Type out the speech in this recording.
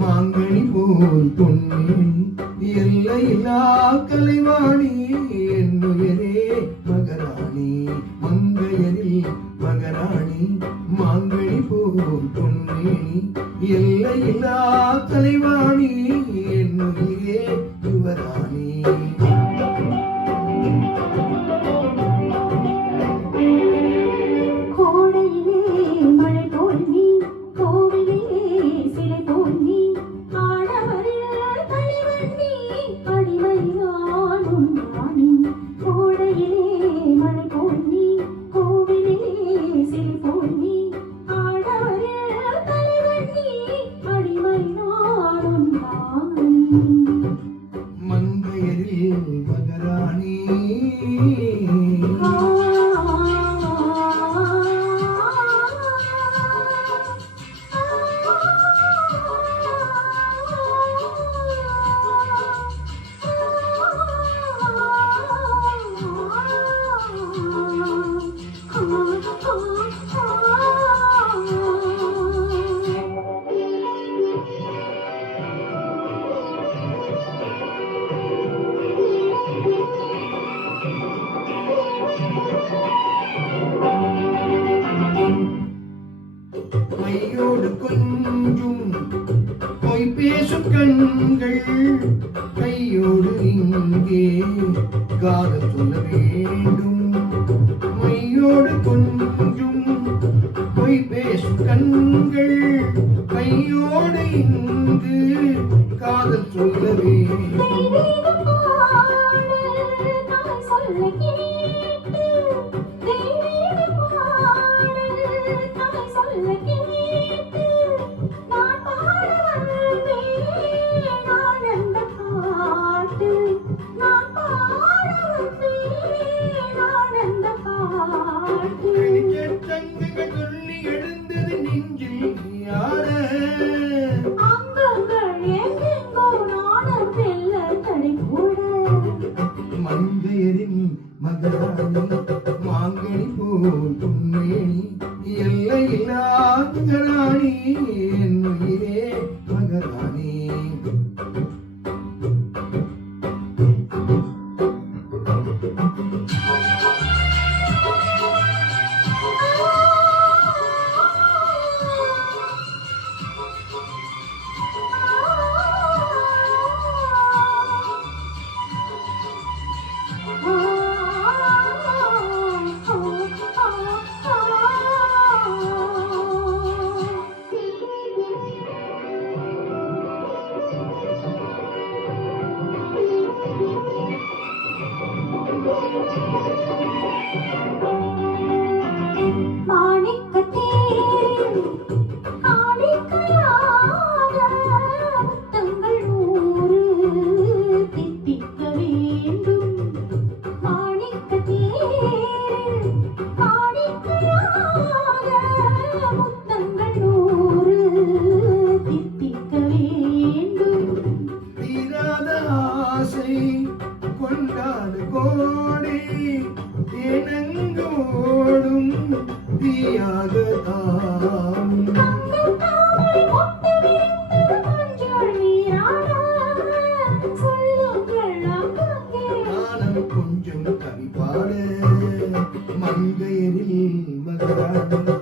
மாங்கனி போல் பொன்னேனி எல்லையில்லா கலைவாணி என்னுயரே மகராணி மங்கையரில் மகராணி மாங்கனி போல் பொன்னேனி எல்லையில்லா கலைவாணி என்னுயிரே யுவராணி மங்கையரில் மகராணி கையோடு கொஞ்சும் பொய் பேசும் கண்கள் கையோடு இங்கே காதல் சொல்ல வேண்டும் மையோடு கொஞ்சும் பொய் பேசும் கண்கள் கையோடு இங்கு காதல் சொல்ல வேண்டும் மங்கையரின் மகராணி மாங்கனி போல் பொன்னேனி எல்லையில்லா மகராணி என்னுயிரே மகராணி கொண்டாடு கோடி இனங்கோடும் தீயாகத்தான் நானும் கொஞ்சம் கவிப்பாடு மங்கையரில் மகராணி